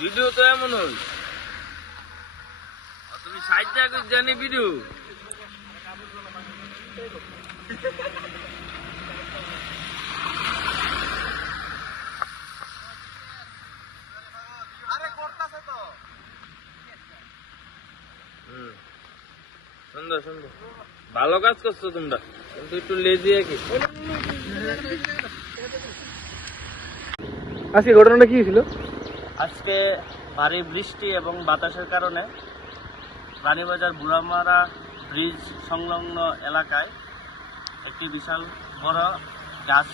Video তো এমন হই তুমি 60 টাকা জানি ভিডিও আরে করতেছে তো সুন্দর সুন্দর ভালো কাজ করছো তোমরা কিন্তু একটু লেজি কি আজকে ঘটনাটা কি ছিল? আজকে ভারী বৃষ্টি এবং বাতাসের কারণে রানীবাজার বুড়ামারা ব্রিজ সংলগ্ন এলাকায় একটি বিশাল বড় গাছ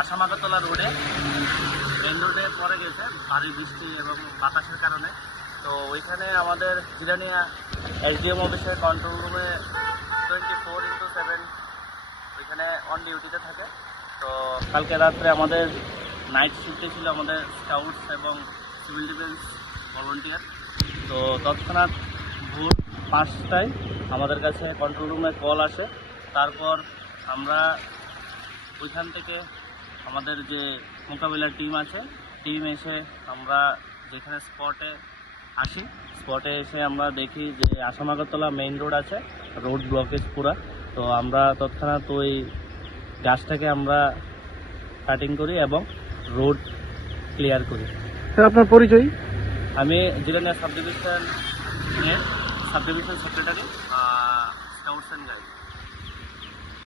আসাম আগরতলা রোডে মেন রোডে পড়ে গেছে ভারী বৃষ্টি এবং বাতাসের কারণে। তো ওইখানে আমাদের জিরানিয়া এসডিএম অফিসের কন্ট্রোল রুমে 24/7 ওইখানে অন ডিউটিতে থাকে। তো কালকে রাত্রে আমাদের নাইট শিফটে ছিল আমাদের স্কাউটস এবং সিভিল ডিফেন্স ভলান্টিয়ার। তো তৎক্ষণাৎ ভোর 5টায় আমাদের কাছে কন্ট্রোল রুমে কল আসে। তারপর আমরা ওইখান থেকে আমাদের যে মোকাবিলার টিম আছে টিম এসে আমরা যেখানে স্পটে আসি, স্পটে এসে আমরা দেখি যে আসাম আগরতলা মেইন রোড আছে, রোড ব্লকেজ পুরা। তো আমরা তৎক্ষণাৎ ওই গাছটাকে আমরা কাটিং করি এবং রোড ক্লিয়ার করি। স্যার আপনার পরিচয়? আমি Jirania sub division secretary, scouts and guide.